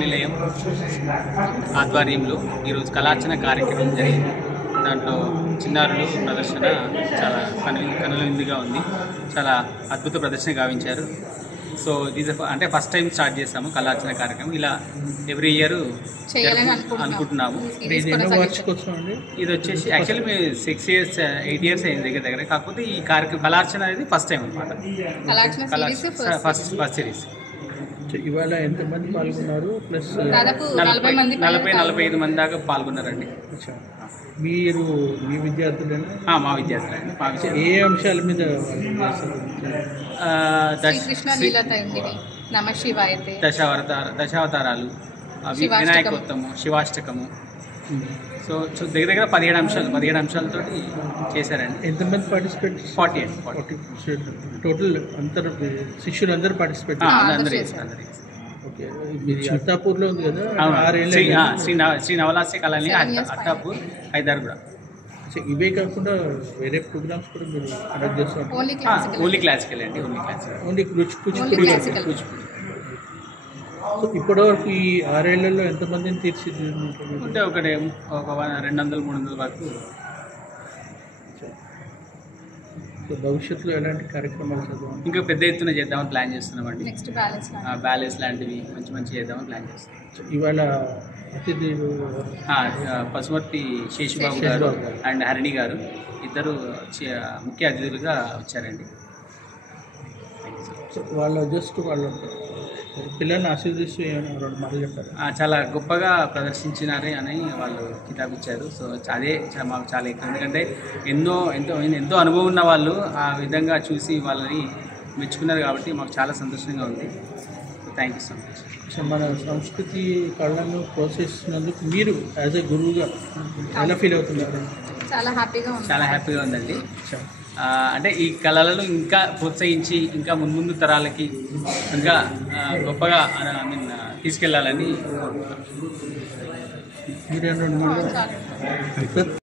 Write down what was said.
నిలయం ఆధ్వర్యంలో ఈరోజు కళార్చన కార్యక్రమం జరిగింది. దాంట్లో చిన్నారులు ప్రదర్శన చాలా కనువిందుగా ఉంది. చాలా అద్భుత ప్రదర్శన గావించారు. సో అంటే ఫస్ట్ టైం స్టార్ట్ చేసాము కళార్చన కార్యక్రమం. ఇలా ఎవ్రీ ఇయర్ అనుకుంటున్నాము. ఇది వచ్చేసి యాక్చువల్లీ మేము 6 years 8 years అయింది దగ్గర. కాకపోతే ఈ కార్యక్రమం కళార్చన అనేది ఫస్ట్ టైం అనమాట. First series. ఇవాళ ఎంతమంది పాల్గొన్నారు? ప్లస్ 45 మంది దాకా పాల్గొన్నారండి. మీరు మీ విద్యార్థులేనా? మా విద్యార్థులండి. ఏ అంశాల మీద? దశావతారాలు, వినాయకోత్తము, శివాష్టకము. సో దగ్గర 17 అంశాలతో చేశారండి. ఎంతమంది పార్టిసిపేట్? 48 టోటల్ అందరు శిష్యులు అందరూ పార్టిసిపేట్. ఓకే, మీరు అత్తాపూర్లో ఉంది కదా? శ్రీ నవలాస్య కాలనీ, అత్తాపూర్, హైదరాబాద్. ఇవే కాకుండా వేరే ప్రోగ్రామ్స్ కూడా మీరు కండక్ట్ చేస్తున్నారు? ఓన్లీ క్లాసికల్ అండి. ఓన్లీ కూచిపూడి. సో ఇప్పటివరకు ఈ 6 ఏళ్లలో ఎంతమందిని తీర్చిదిద్దారు? అంటే ఒక 200-300 వరకు. సో భవిష్యత్తులో ఎలాంటి కార్యక్రమాలు చదవాలి? ఇంకా పెద్ద ఎత్తున చేద్దామని ప్లాన్ చేస్తున్నామండి. బ్యాలెన్స్ లాంటివి మంచి చేద్దామని ప్లాన్ చేస్తున్నాం. ఇవాళ అతిథులు పశుమర్తి శేషుబాబు గారు అండ్ హరిణి గారు ఇద్దరు ముఖ్య అతిథులుగా వచ్చారండి. వాళ్ళ పిల్లల్ని ఆశీర్దిస్తూ రెండు మాటలు చెప్పారు. చాలా గొప్పగా ప్రదర్శించినారే అని వాళ్ళు కితాబ్ ఇచ్చారు. సో అదే మాకు చాలా ఎక్కువ. ఎందుకంటే ఎంతో అనుభవం ఉన్న వాళ్ళు ఆ విధంగా చూసి వాళ్ళని మెచ్చుకున్నారు కాబట్టి మాకు చాలా సంతోషంగా ఉంది. Thank you so much. మన సంస్కృతి కళలను ప్రోత్సహిస్తున్నందుకు మీరు యాజ్ ఎ గురువుగా ఎలా ఫీల్ అవుతున్నారు? చాలా హ్యాపీగా ఉందండి. అంటే ఈ కళలను ఇంకా ప్రోత్సహించి ఇంకా ముందు తరాలకి ఇంకా గొప్పగా తీసుకెళ్లాలని కోరుకుంటున్నాను.